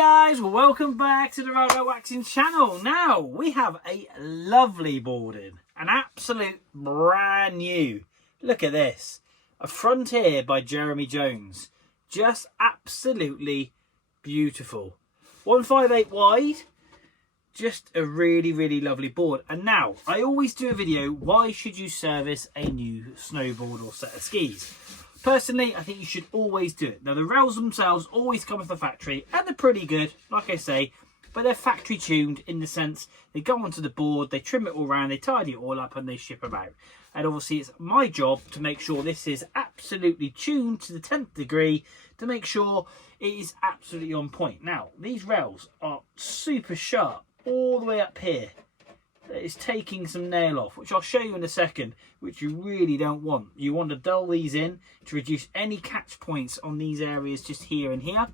guys, welcome back to the Ride Waxing channel. Now we have a lovely board in, an absolute brand new. Look at this, a Frontier by Jeremy Jones. Just absolutely beautiful. 158 wide, just a really lovely board. And now I always do a video, why should you service a new snowboard or set of skis? Personally, I think you should always do it. Now, the rails themselves always come off the factory, and they're pretty good, like I say, but they're factory tuned in the sense they go onto the board, they trim it all around, they tidy it all up, and they ship them out. And obviously, it's my job to make sure this is absolutely tuned to the 10th degree to make sure it is absolutely on point. Now, these rails are super sharp all the way up here. It's taking some nail off, which I'll show you in a second, which you really don't want. You want to dull these in to reduce any catch points on these areas just here and here,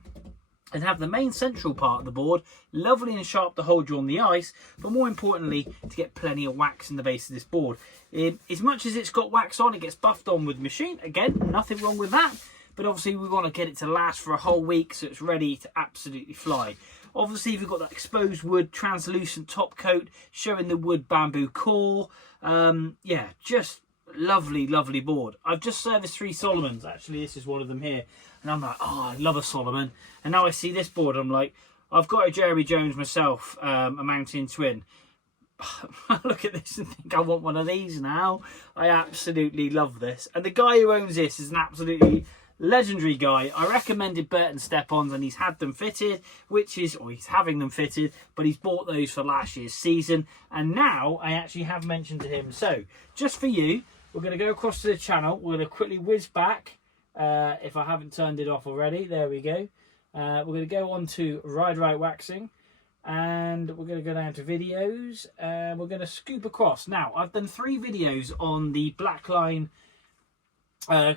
and have the main central part of the board lovely and sharp to hold you on the ice, but more importantly to get plenty of wax in the base of this board. As much as it's got wax on, it gets buffed on with machine. Again, nothing wrong with that, but obviously we want to get it to last for a whole week so it's ready to absolutely fly. Obviously, you've got that exposed wood translucent top coat showing the wood bamboo core. Yeah, just lovely board. I've just serviced 3 Solomons. Actually, this is one of them here. And I'm like, oh, I love a Solomon. And now I see this board, I'm like, I've got a Jeremy Jones myself, a Mountain Twin. I look at this and think I want one of these now. I absolutely love this. And the guy who owns this is an absolutely legendary guy. I recommended Burton Step-ons and he's had them fitted, or he's having them fitted, but he's bought those for last year's season. And now I actually have mentioned to him, so just for you, we're going to go across to the channel. We're going to quickly whiz back, if I haven't turned it off already. There we go. We're going to go on to Ride Waxing, and we're going to go down to videos, and we're going to scoop across. Now, I've done 3 videos on the Blackline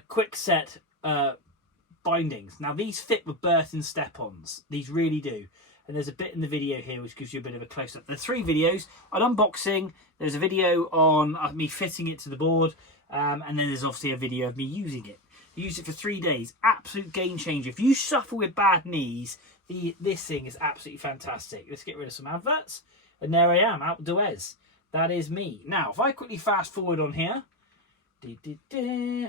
quick set bindings. Now, these fit with Burton Step-ons. These really do. And there's a bit in the video here which gives you a bit of a close-up. There's 3 videos. An unboxing, there's a video on me fitting it to the board, and then there's obviously a video of me using it. I used it for 3 days. Absolute game changer. If you suffer with bad knees, this thing is absolutely fantastic. Let's get rid of some adverts. And there I am, out Duez. That is me. Now, if I quickly fast forward on here, I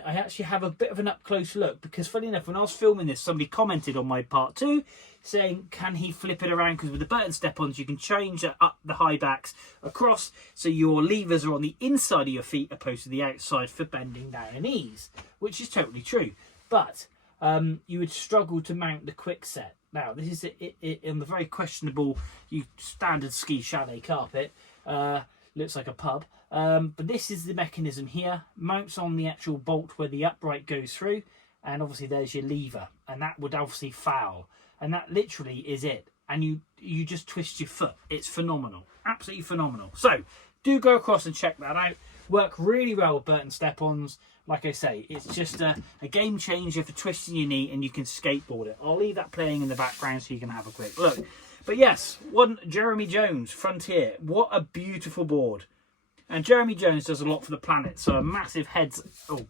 actually have a bit of an up-close look, because funny enough, when I was filming this, somebody commented on my part 2 saying, can he flip it around, because with the Burton Step-ons you can change up the high backs across so your levers are on the inside of your feet opposed to the outside for bending down and knees, which is totally true. But you would struggle to mount the quick set. Now, this is it on the very questionable standard ski chalet carpet. Looks like a pub. But this is the mechanism here. Mounts on the actual bolt where the upright goes through. And obviously there's your lever. And that would obviously foul. And that literally is it. And you just twist your foot. It's phenomenal. Absolutely phenomenal. So, do go across and check that out. Work really well with Burton Step-ons. Like I say, it's just a game changer for twisting your knee, and you can skateboard it. I'll leave that playing in the background so you can have a quick look. But yes, one Jeremy Jones Frontier. What a beautiful board. And Jeremy Jones does a lot for the planet, so a massive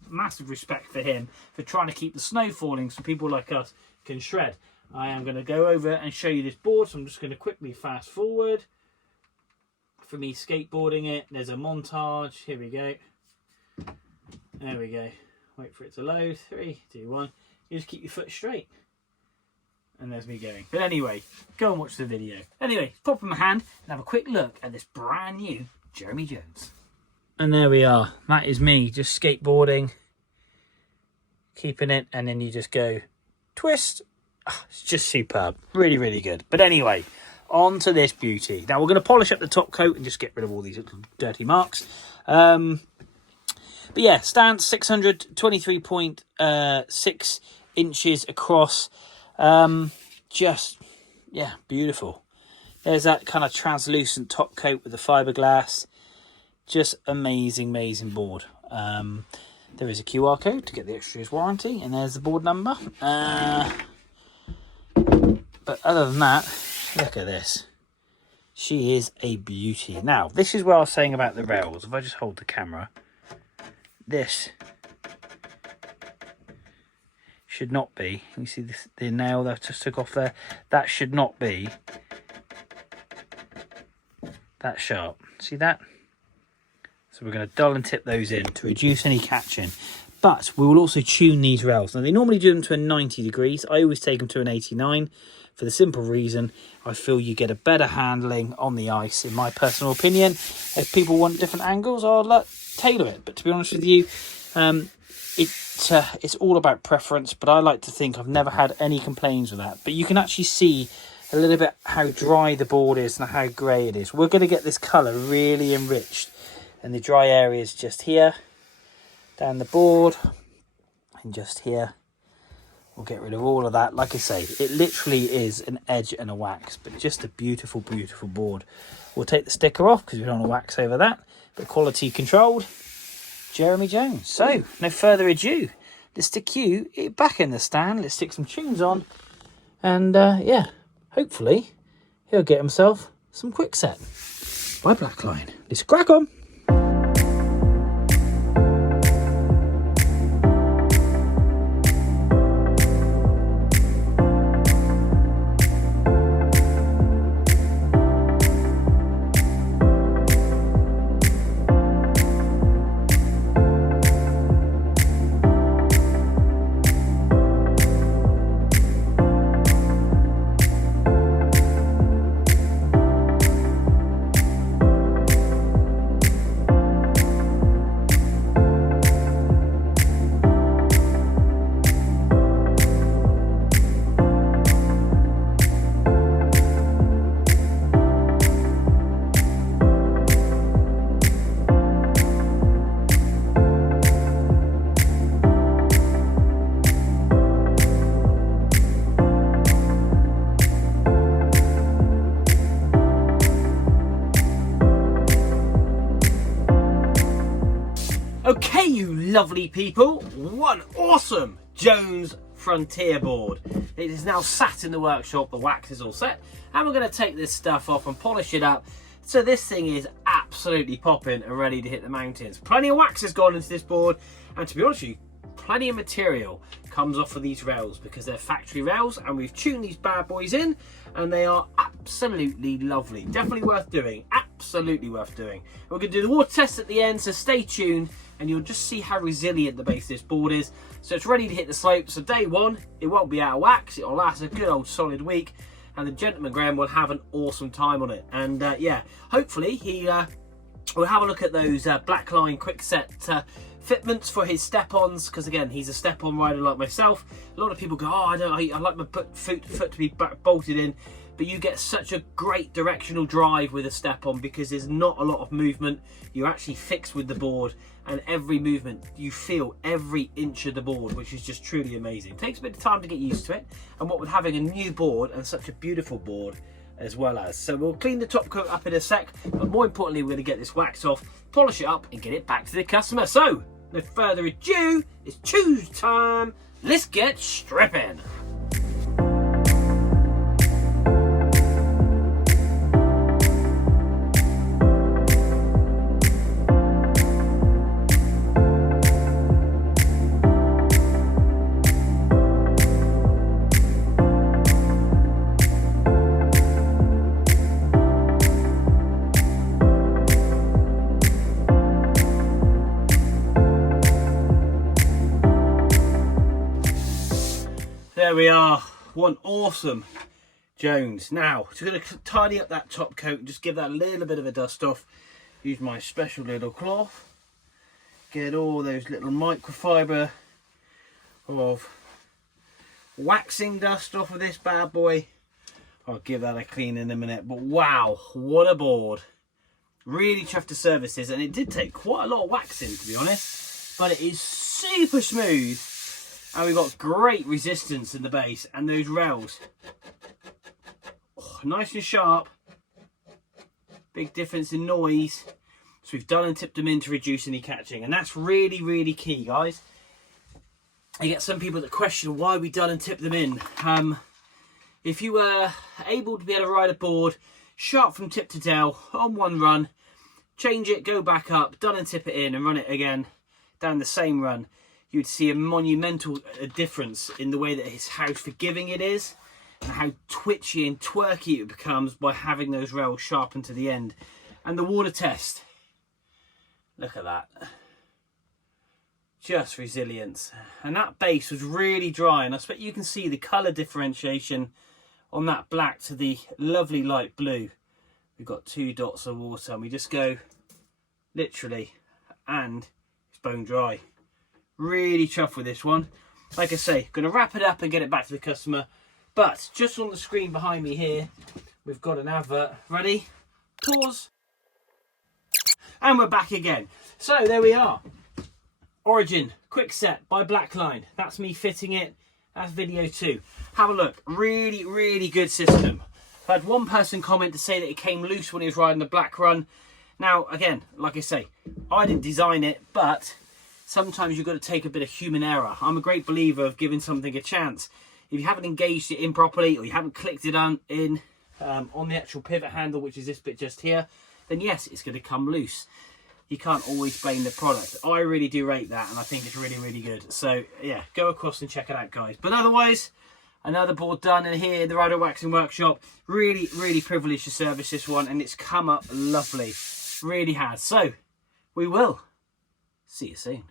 massive respect for him for trying to keep the snow falling so people like us can shred. I am going to go over and show you this board, so I'm just going to quickly fast forward for me skateboarding it. There's a montage. Here we go. There we go. Wait for it to load. 3, 2, 1. You just keep your foot straight. And there's me going. But anyway, go and watch the video. Anyway, pop in my hand and have a quick look at this brand new Jeremy Jones. And there we are. That is me just skateboarding, keeping it, and then you just go twist. Oh, it's just superb. Really good. But anyway, on to this beauty. Now we're going to polish up the top coat and just get rid of all these little dirty marks. But yeah, stance 623.6 inches across. Just, yeah, beautiful. There's that kind of translucent top coat with the fiberglass. Just amazing board. There is a QR code to get the extra year's warranty, and there's the board number. But other than that, look at this. She is a beauty. Now, this is what I was saying about the rails. If I just hold the camera, this should not be. You see this, the nail that I just took off there? That should not be that sharp. See that? So we're going to dull and tip those in to reduce any catching. But we will also tune these rails. Now, they normally do them to a 90 degrees. I always take them to an 89 for the simple reason I feel you get a better handling on the ice, in my personal opinion. If people want different angles, I'll tailor it. But to be honest with you, it's all about preference. But I like to think I've never had any complaints with that. But you can actually see a little bit how dry the board is and how grey it is. We're going to get this colour really enriched. And the dry areas just here, down the board, and just here. We'll get rid of all of that. Like I say, it literally is an edge and a wax, but just a beautiful, beautiful board. We'll take the sticker off because we don't want to wax over that, but quality controlled. Jeremy Jones. So, no further ado, let's stick you back in the stand. Let's stick some tunes on, and yeah, hopefully he'll get himself some quick set by Blackline. Let's crack on. Okay, you lovely people, one awesome Jones Frontier board. It is now sat in the workshop, the wax is all set, and we're going to take this stuff off and polish it up so this thing is absolutely popping and ready to hit the mountains. Plenty of wax has gone into this board, and to be honest with you, plenty of material comes off of these rails because they're factory rails, and we've tuned these bad boys in and they are absolutely lovely. Definitely worth doing, absolutely worth doing. We're going to do the water test at the end, so stay tuned and you'll just see how resilient the base of this board is. So it's ready to hit the slope. So day one, it won't be out of wax, it'll last a good old solid week, and the gentleman Graham will have an awesome time on it. And yeah, hopefully he will have a look at those Blackline quick set fitments for his step-ons, because again, he's a step-on rider like myself. A lot of people go, oh, I like my foot to be bolted in, but you get such a great directional drive with a step-on because there's not a lot of movement. You're actually fixed with the board, and every movement you feel every inch of the board, which is just truly amazing. It takes a bit of time to get used to it, and what with having a new board and such a beautiful board as well as. So we'll clean the top coat up in a sec, but more importantly, we're going to get this wax off, polish it up and get it back to the customer. So no further ado, it's choose time. Let's get stripping. There we are, one awesome Jones. Now, just going to tidy up that top coat and just give that a little bit of a dust off. Use my special little cloth. Get all those little microfiber of waxing dust off of this bad boy. I'll give that a clean in a minute. But wow, what a board. Really chuffed to service this, and it did take quite a lot of waxing, to be honest. But it is super smooth. And we've got great resistance in the base, and those rails, oh, nice and sharp. Big difference in noise. So we've done and tipped them in to reduce any catching, and that's really, really key, guys. You get some people that question why we done and tipped them in. If you were able to be able to ride a board sharp from tip to tail on one run, change it, go back up, done and tip it in, and run it again down the same run, you'd see a monumental difference in the way that how forgiving it is and how twitchy and twerky it becomes by having those rails sharpened to the end. And the water test, look at that, just resilience. And that base was really dry, and I expect you can see the colour differentiation on that black to the lovely light blue. We've got 2 dots of water, and we just go literally, and it's bone dry. Really chuffed with this one. Like I say, going to wrap it up and get it back to the customer. But just on the screen behind me here, we've got an advert. Ready? Pause. And we're back again. So there we are. Origin quick set by Blackline. That's me fitting it. That's video 2. Have a look. Really, really good system. I had one person comment to say that it came loose when he was riding the Black Run. Now, again, like I say, I didn't design it, but sometimes you've got to take a bit of human error. I'm a great believer of giving something a chance. If you haven't engaged it in properly, or you haven't clicked it on the actual pivot handle, which is this bit just here, then yes, it's going to come loose. You can't always blame the product. I really do rate that, and I think it's really, really good. So yeah, go across and check it out, guys. But otherwise, another board done in here, the Rider Waxing Workshop. Really, really privileged to service this one, and it's come up lovely. Really has. So we will see you soon.